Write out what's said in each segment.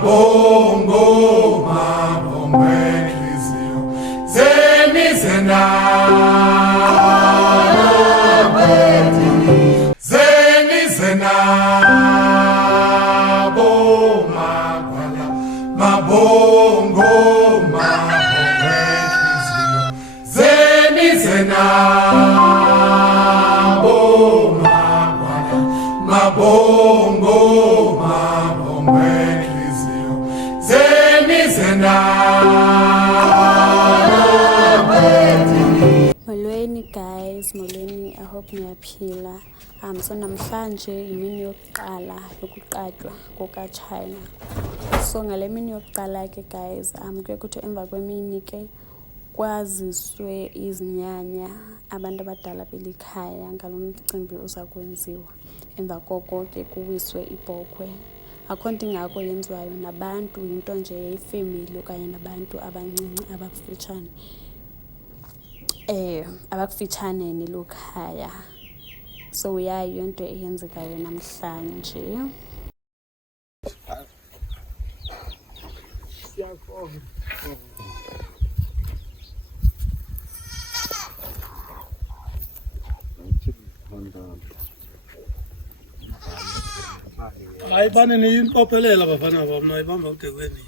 mabongo mabongo enhliziyo zemizena zemizena bomagwala mabongo mabongo enhliziyo zemizena bomagwala mabongo mabongo enhliziyo zemizena. Molweni guys, molweni, I hope niyaphila. So namhlanje imini yokuqala yokuqatywa kukaChina. So ngale mini yokuqala ke guys, kuye kuthi emva kwemini ke kwaziswe izinyanya abantu abadala belikhaya ngalo mcimbi uza kwenziwa. Emva koko ke kuwiswe ibhokhwe. Akho nto ingako yenziwayo nabantu, yinto nje yefamily okanye nabantu abancinci abakufitshane. Abakufitshane nelokhaya. So yayo into eyenzekayo namhlanje. Ayibane niyimpophelela bafana bam, nayibamba udekweni.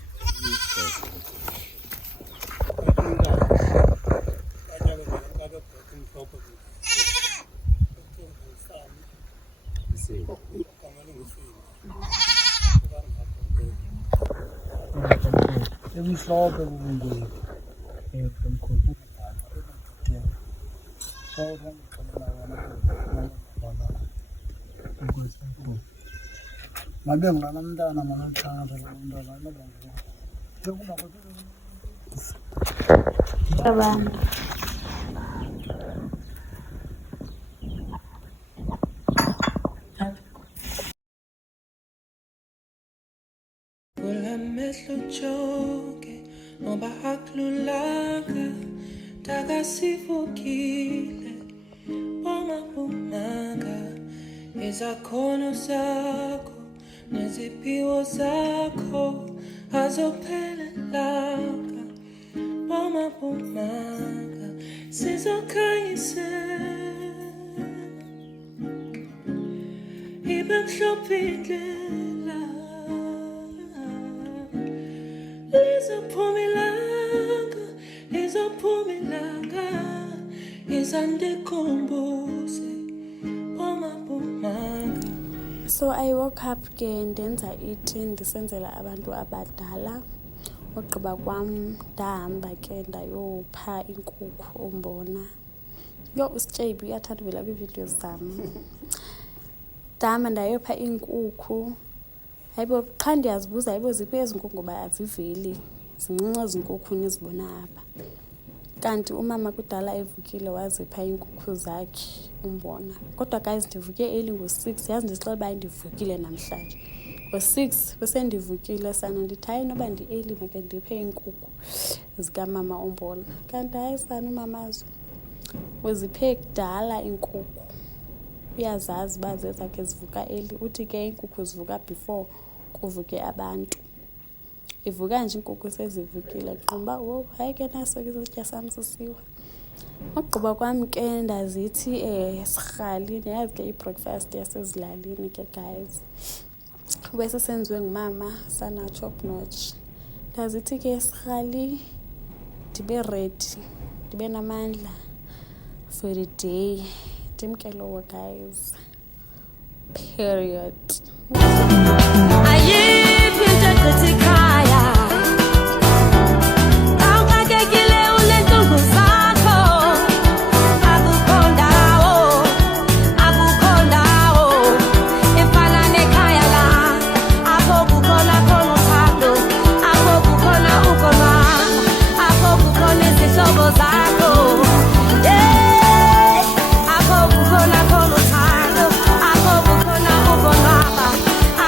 Emhlophe kubungulu. Emkhulu. Ngabe ngilanamntana manathatha umntana nabangwa. Sekuba Abantu Kulamehlo jonke ngoba akululanga takasivukile ongabumanga izakhono zakho neziphiwo zakho azophelelanga ongabumanga sizokhanyisela ibe mhlophe indlela Lizophumilanga izandikhumbuze omabumanga. So I woke up ke ndenza iti ndisenzela abantu abadala. Ogqiba kwam ndahamba ke ndayopha inkukhu umbona. Yo usityebi uyathanda uvela kwiividiyo zam. Ndahamba ndayopha inkukhu. Hayibo qha ndiyazibuza hayibo ziphi ezi nkukhu ngoba aziveli. Zincinci ezi nkukhu nizibona apha. Kanti umama kudala evukile wazipha iinkukhu zakhe umbona. Kodwa guys ndivuke early ngo-6, yazi ndisixelela uba ndivukile namhlanje. Ngo-6 bese ndivukile sana ndithi hayi noba ndi-early make ndiphe iinkukhu zikamama umbona. Kanti hayi sana umamazo uziphe kudala iinkukhu. Uyazazi uba zezakhe zivuka early. Uthi ke iinkukhu zivuka before kuvuke abantu. Ivuka nje inkukhu sezivukile qomba wo hayi ke naso ke isitya sam sisiwe. Ogqiba kwam ke ndazithi sirhali yazi ke i-breakfast yasezilalini ke guys. Bese senziwe ngumama sana top notch. Ndazithi ke sirhali ndibe ready, ndibe namandla for the day. Ndimkelo guys. Period. Ayiphinda kuthikaya awuxakekile unentlungu zakho akukho ndawo efana nekhaya la apho kukhona khona uthando apho kukhona ukonwaba apho kukhona izihlobo zakho apho kukhona khona uthando apho kukhona ukonwaba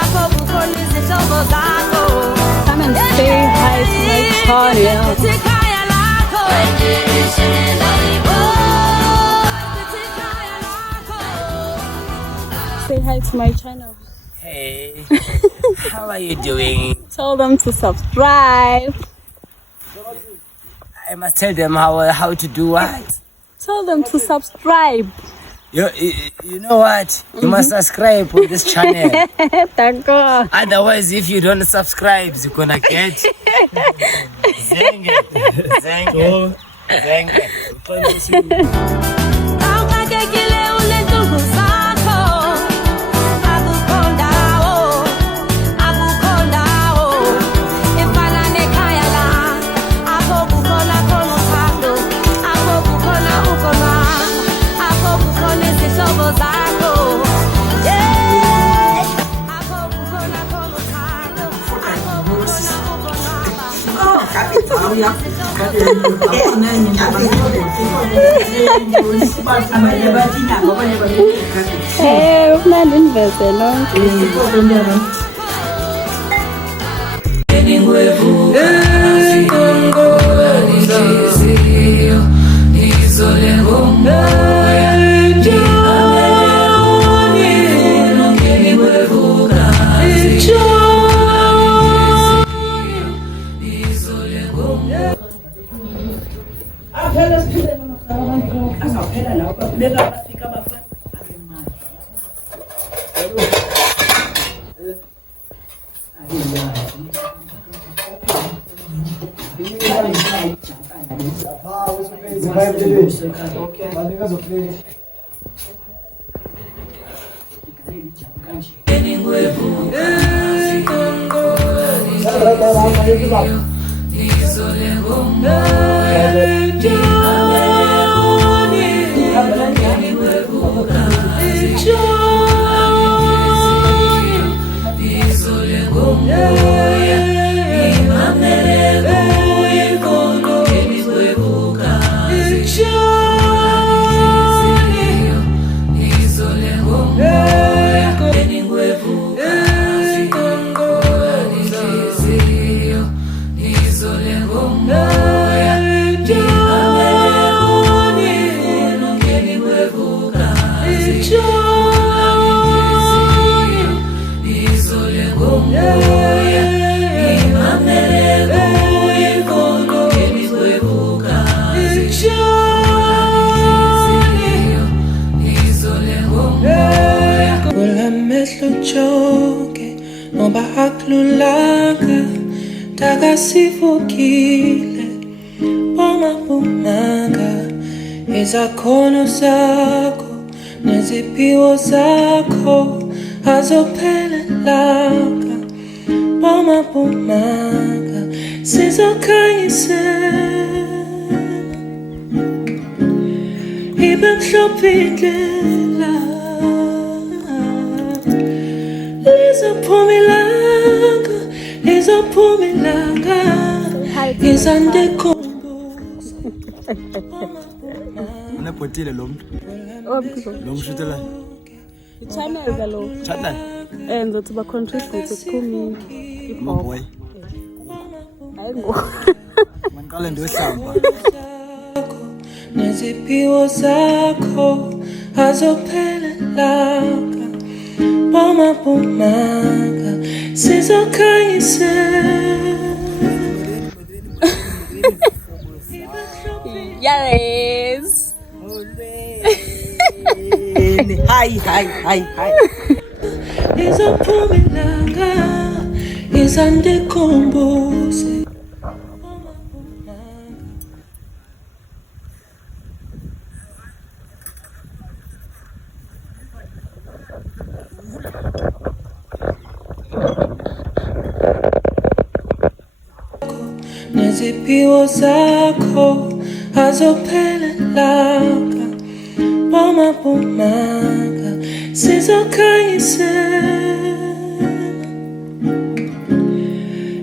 apho kukhona izihlobo zakho. Come and say hi to my channel. Say hi to my channel. Hey. How are you doing? Tell them to subscribe. I must tell them how to do what? Tell them to subscribe. You know what? You must subscribe on this channel. Thank God. Otherwise, if you don't subscribe, you're gonna get Zenge. Awuxakekile ulentungu zakho. Akukho ndawo efana nekhaya la. Apho kukhona khona uthando, apho kukhona ukonwaba, apho kukhona izihlobo zakho. Yeah. Apho kukhona khona uthando, apho kukhona ukonwaba. Kumnandi niveze lonke. Ngoba akululanga takasifukile omabumanga izakhono zakho neziphiwo zakho azophelelanga omabumanga sizokhanyisela ibe mhlophe indlela Lizophumelanga izandekhumbuza. Unebhotile lo muntu. Lo mshutela. Channel kalo. Channel. Ndothi ba contribute kumini. Boy. Ayingo. Manqale ndohlamba. Neziphiwo zakho azophelelanga omabumanga sizokhanyisela. Yes. Hi. Lizophumelanga izandekhumbuze. Neziphiwo zakho azophelelanga omabumanga sizokhanyisela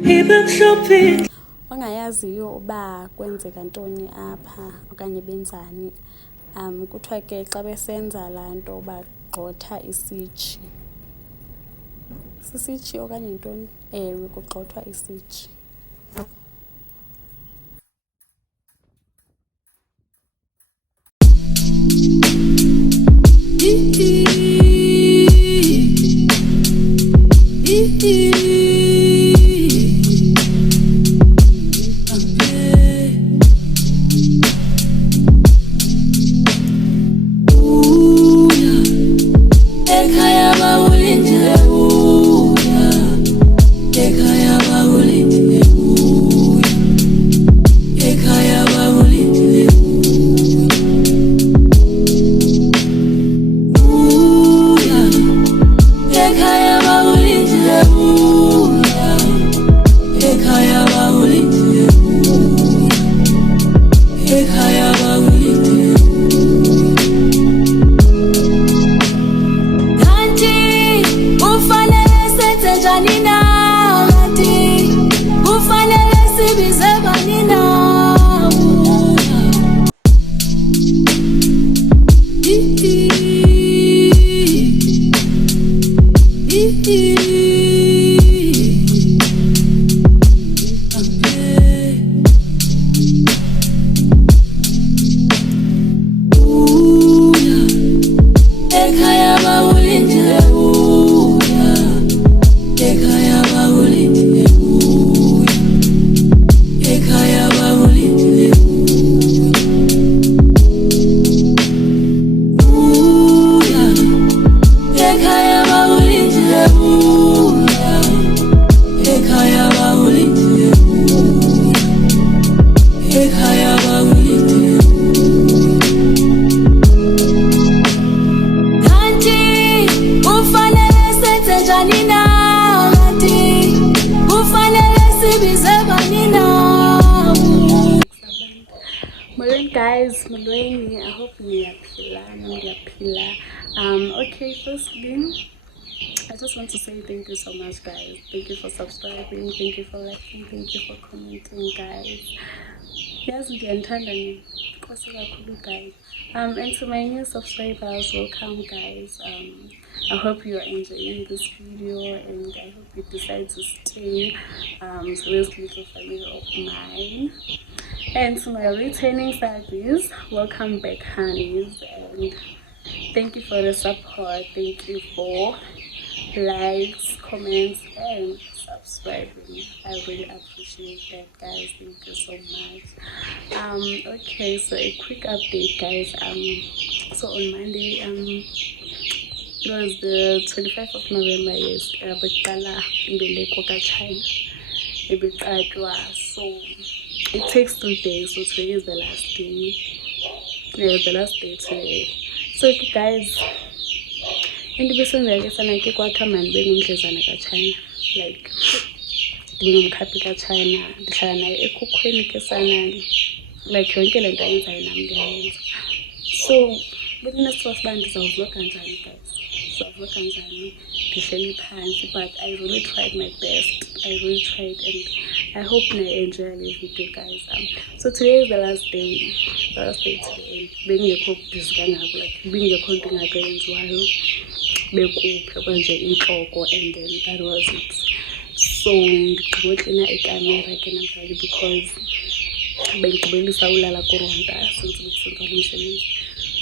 ibe mhlophe. Ongayaziyo uba kwenzeka ntoni apha okanye benzani, kuthiwa ke xa besenza laa nto bagxotha isitshi. Sisitshi okanye ntoni? Ewe, kugxothwa isitshi. Ee Guys, Mulweni, I hope okay, firstly, I just want to say thank you so much, guys. Thank you for subscribing, thank you for liking, thank you for commenting, guys. Yes, guys. And to my new subscribers, welcome, guys. I hope you are enjoying this video, and I hope you decide to stay to this little family of mine. And to my returning subbies, welcome back, honeys, and thank you for the support. Thank you for likes, comments, and subscribing. I really appreciate that, guys. Thank you so much. Okay, so a quick update, guys. So on Monday, it was the 25th of November. Yes, Bekala in China. So it takes 3 days, so today is the last day. Yeah, the last day today. So guys, in the person there is an man being in China, like being capital China, the China eco like you're so but in the first band is of look and guys. So I've looked and but I really tried my best. I really tried, and I hope you enjoy this video, guys. So today is the last day. The last day today. Being a cook is like being a cooking again to and then that was it. So because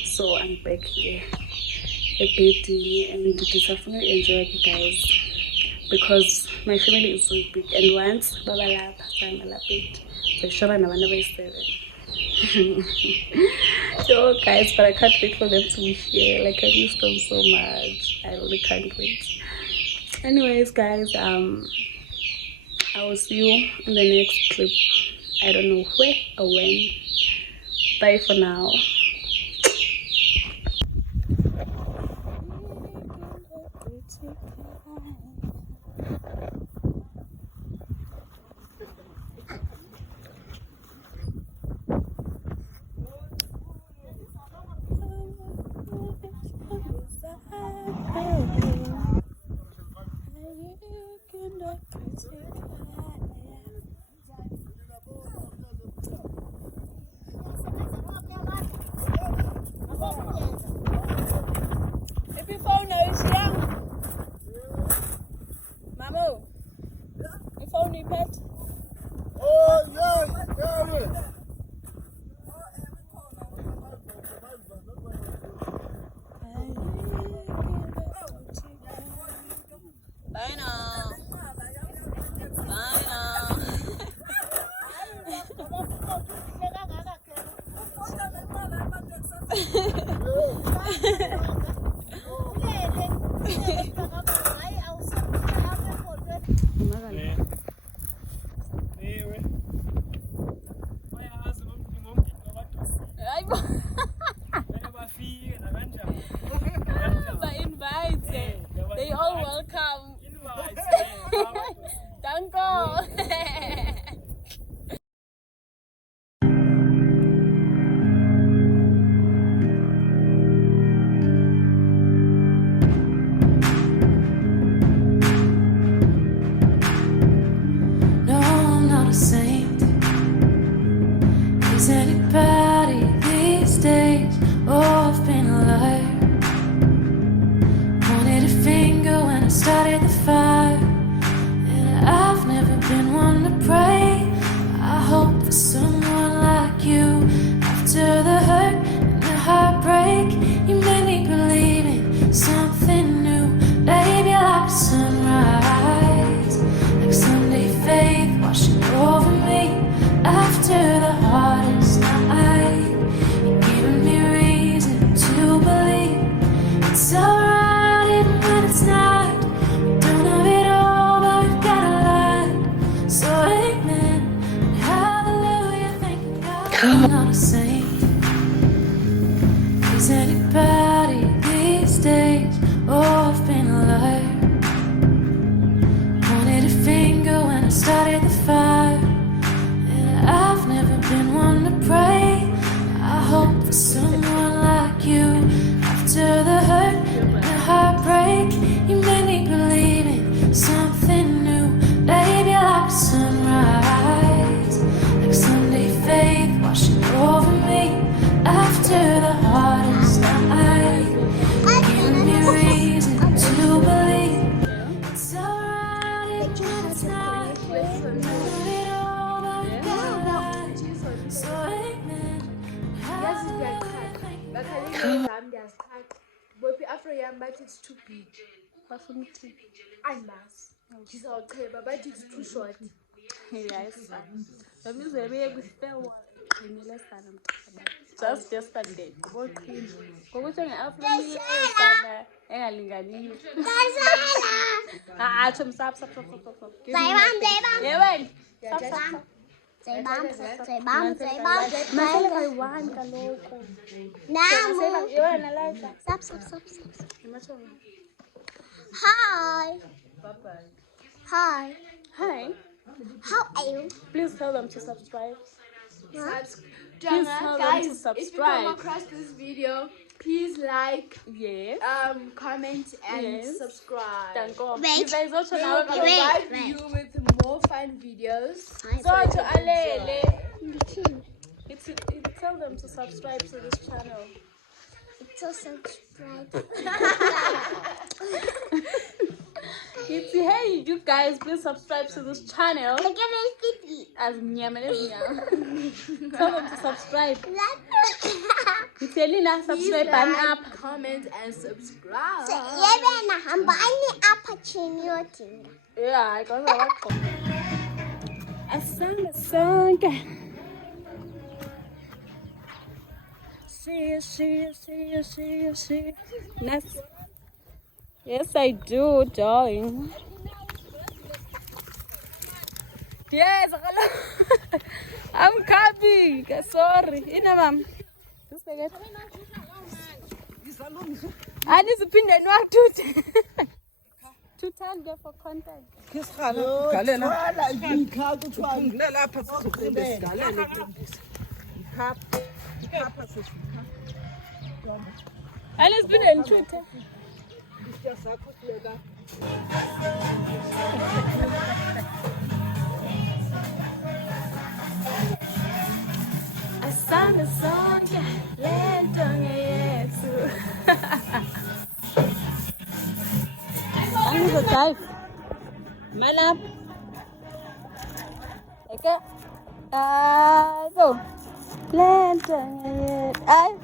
so I'm back here a bit, and definitely enjoy it, guys, because my family is so big, and once Baba Lab, I'm a lap it, so sure I never 7. So guys, but I can't wait for them to be here. Like I miss them so much. I really can't wait. Anyways, guys, I will see you in the next clip. I don't know where or when. Bye for now. Bye now. They all welcome. Danko. No, I'm not a saint. Is anybody these days? Oh, I've been a liar. Pointed a finger when I started the fire. And I've never been one to pray. I hope for someone like you. After the hurt and the heartbreak, you made me believe in something new. Baby, like a sunrise, like Sunday faith washing over me. After the hardest night, you're giving me reason to believe it's alright even when it's not. We don't have it all, but we've got a lot. So amen, and hallelujah, thank God. I'm not a saint. Is anybody these days? Oh, I've been a liar. Pointed a finger when I started the fire. And I've never been one to pray. I hope for someone like you. After the hurt and the heartbreak, you made me believe in something new. Baby, like a sunrise, like Sunday faith washing over me. After the hardest night, giving me reason to believe it's alright when it's not. Love it all, but we've got a lot. So amen. But after but it's too big. I must. She's all clear, but it's too short. Yes. Just yesterday. Ngokuthi nge-Afrika engalinganiyo. Atsho stop. Yewena. Masele kayi-1 kaloku. Yewena Liza. Stop. Hi. Hi. Hi. How are you? Please tell them to subscribe. Please tell them guys, to if you subscribe. come across this video, please like, Yes. comment and Yes. subscribe. Danko. Wait. You guys also We now will provide wait. you with more fun videos. So to Alele. Tell them to subscribe to this channel. So subscribe. Hey, you guys, please subscribe to this channel. Look at my kitty. As tell them to subscribe. It's Elena, Please subscribe button up. like, comment and subscribe. Yeah, I got a song. See. Nice. Yes, I do, darling. Yes, I'm coming. Sorry. Ina mom. This baguette. I need to pin the note to tell them for content. And it's been in Twitter. I sang a song, let on I'm the type. Man up. Okay. Go. Let on it. I.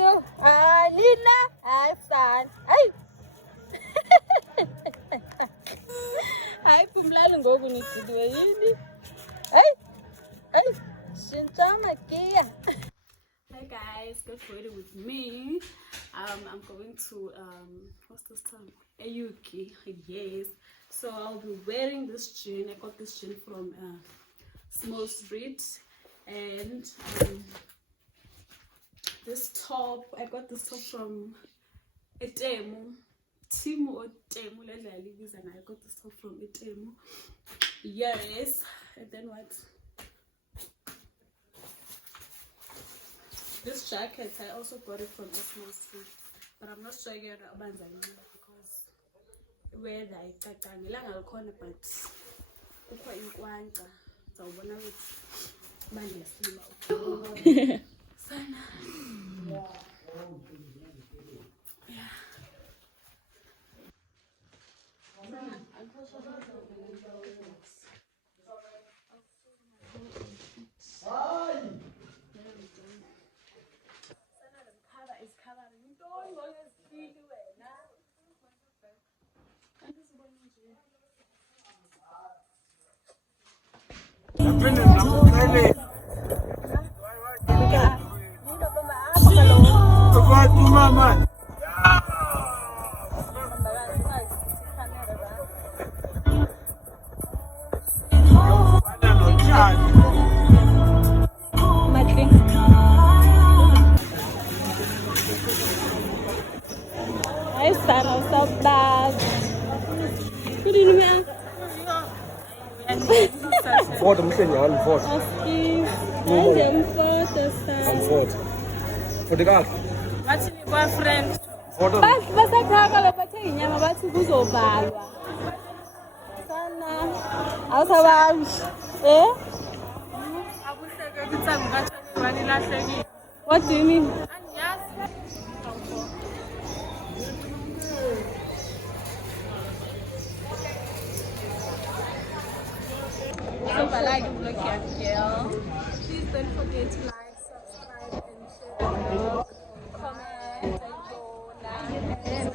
Go. Lina, I son. Hayi kumlalo ngoku nididwe yini. Hey. Shintsha gear. Hi guys, get ready with me. I'm going to what's this town? Ayuki, yes. So I'll be wearing this jean. I got this jean from Small Street, and this top. I got this top from Etemu. Timu or Temu, and I got this top from Etemu. Yes, and then what? This jacket, I also got it from Small Street, but I'm not showing you the Abanza because where I got a corner, but uko inkwanga zawubona ukuthi bandiyasima sana. Mama. Foto msenyani foto. Foto. Foto kaka. Bathi ni boyfriend. Foto. Basathaka lebathe inyama bathi kuzovalwa. Sana. Awusabazi. Akuseke kutsangu kathani wani lahlekile. What do you mean? Angiyazi. So I like the vlog here, girl. Please don't forget to like, subscribe, and share. Comment, and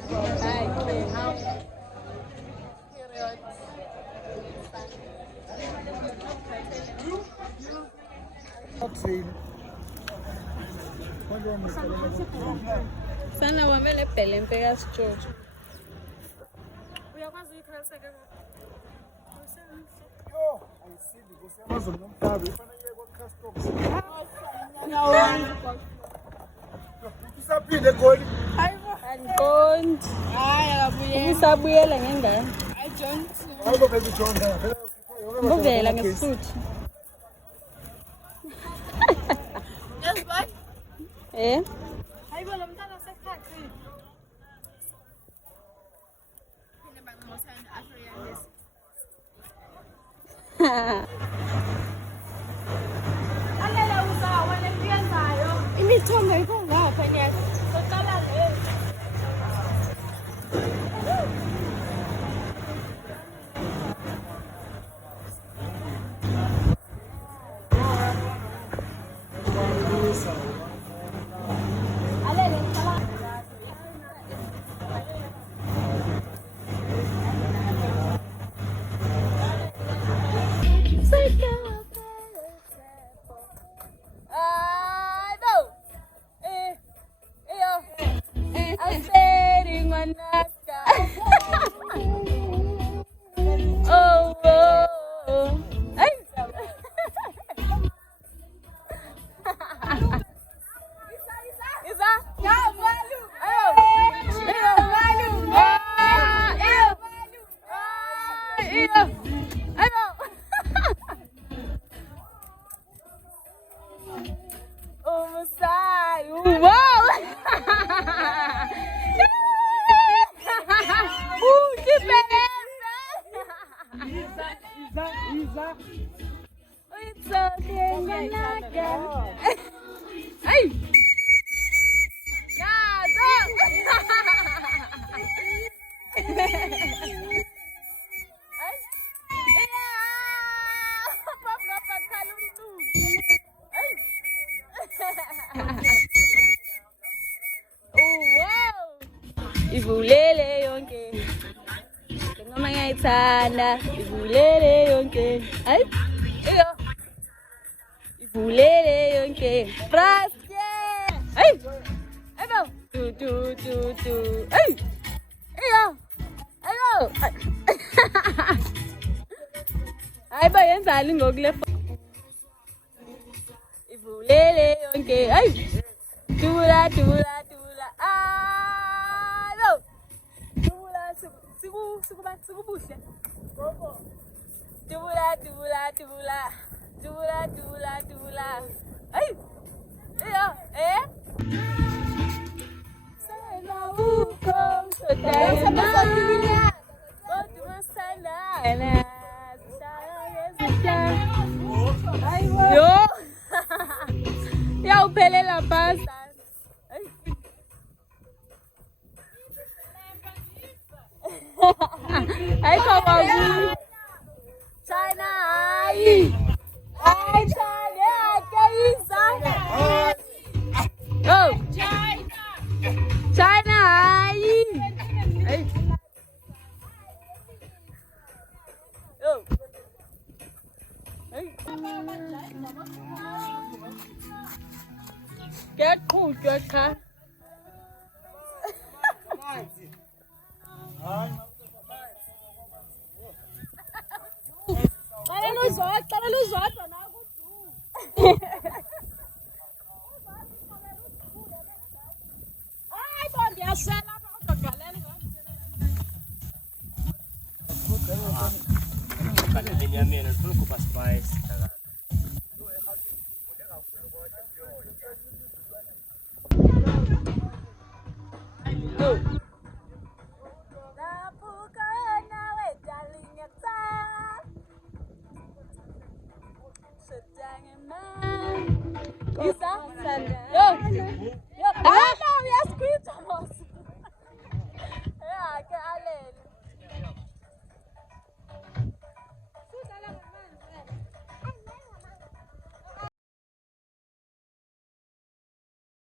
sana wamele pele mpeka sichocho. Uyakwazi ukukhalisa ke? Usabuyela ngengane. I don't. Ngivela ngesuthu. Yes, boy. Hayibo lo mntana sekhathi. Phinde banqosana African. Alela uzawa leyenzayo. Imithombo ikongapha nyaka. Soqala le. Ivulele yonke. Noma Ndiyakuthanda ivulele yonke. Hayi. Iyo. Ivulele yonke. Trust. Hayi. Ebo. Tu. Hayi. Iyo. Hello. Hayi bayenzani ngokule ivulele yonke. Hayi. Tula. Alo. Tula sikubuhle. Tula. Hayi. Iyo. Sena ukho sodana. Yo. Ya uphelela phasi. Hayi kababu. China hayi. Hayi China akayisa. Oh. China hayi. Hayi. Oh. Hayi. Get cha. Cala luzodwa nakudu. Hayi bo ndiyashela apha kodwa galela. Kana lenyameni ufuna ukuba spice. Isa, Sandra. Yo.